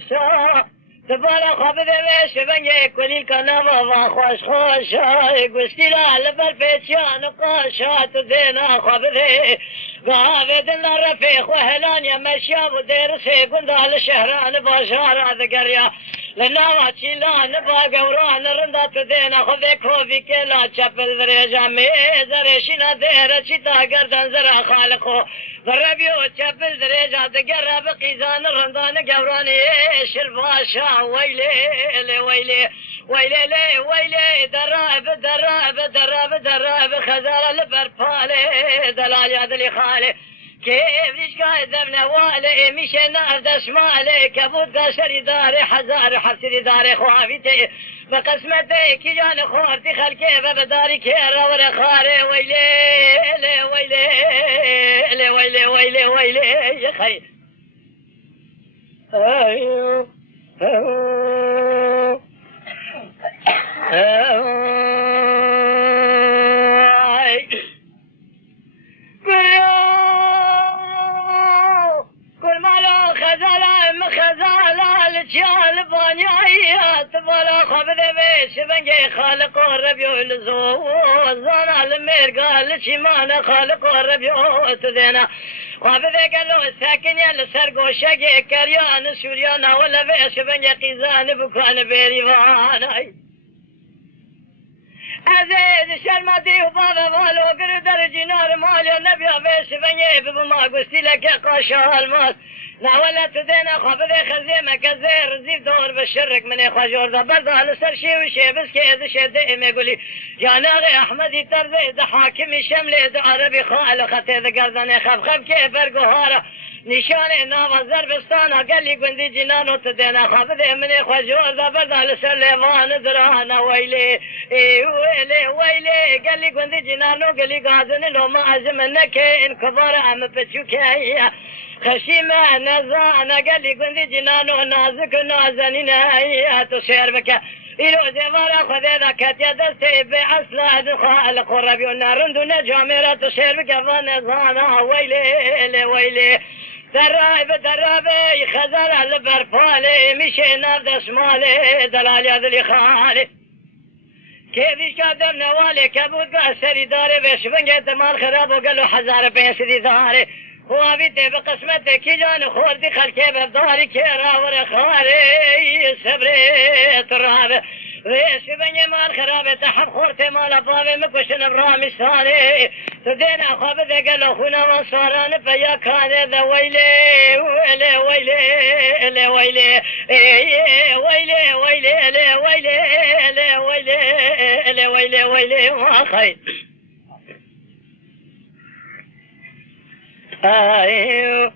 خاشا تبارا خابده میشه بنگه کلیل کنم و خوش خوشا گستی لبر پیچیان و قاشا تو دینا خابده گاوه دن رفیق و هلان یا مشیا و دیر سیگون دال شهران باشار دگریا لناوا چیلان با گوران رندا تو دینا خوبه کوبی که لا چپل درجا میزرشینا دیر چیتا گردن زرا خالقو وربیو چپل درجا دگر بقیزان رندان گورانی شلباشا ويلي ويلي ويلي لي ويلي دراب دراب دراب دراب خزال البرفالي دلال يا دلي خالي كيف ليش قاعد ابن والي مشي نار دشمالي كبوت قشري داري حزاري حبسي داري خوافيتي بقسمتي كي جاني خورتي خلكي بداري كيرا ورا خاري ويلي ويلي ويلي ويلي ويلي يا خي ايوه كل مالو خزالة لجيال بانيات ولا خبذ بيش بنجي خالق الربيو لزو زانا المير قال شيمانا خالق الربيو تدينا وابذ قالوا ساكن يا سرقو شقي كريان سوريانا ولا بيش بنجي قيزان بكوان بيريفان عزيز شرمتي وبابا مالو قردر جنار مالي النبي بيش بنجي بما قلت لك قاشا الماس ناولا تدينا خبذي خزيمة كزير زيف دور بالشرك من اخوة جوردا بردا لسر شي وشي بس كيد شي دائما يقولي يا ناري احمدي ترزي ده حاكمي شملي ده عربي خالقتي ده قرداني خب كيف ارقوهارا نشاني ناوا زربستانا قال لي قندي جنانو تدينا خبذي من اخوة جوردا بردا لسر ليوان درانا ويلي ويلي ويلي قال لي قندي جنانو قال لي قادن لو ما ازمنك ان كبار عم بتشوكي خشيمة نزانا قال لي قندي جنانو نازك نازنين هيا تسير بك إلو زفارا خذينا كاتيا دستي بعسلا دخال قربي ونارندو نجاميرا تسير بك فنزانا ويلي ويلي درابي خزر البرفالي مشي نرد شمالي دلالي ذلي خالي كيف قدم نوالي كبود قاسري داري بشبنجة دمار خراب وقالوا حزار بيسدي داري هو بيتي بقسمتي كي جان خوردي خلكي ببداري كيرا ورخاري سبري تراب ويش بني مال خرابي تحب خورتي مال ابابي مكوشن برامي ساني تدينا خابذي قالوا خونا منصاران فيا كان ذا ويلي ويلي ويلي ويلي ويلي ويلي ويلي ويلي ويلي ويلي ما خير ايوه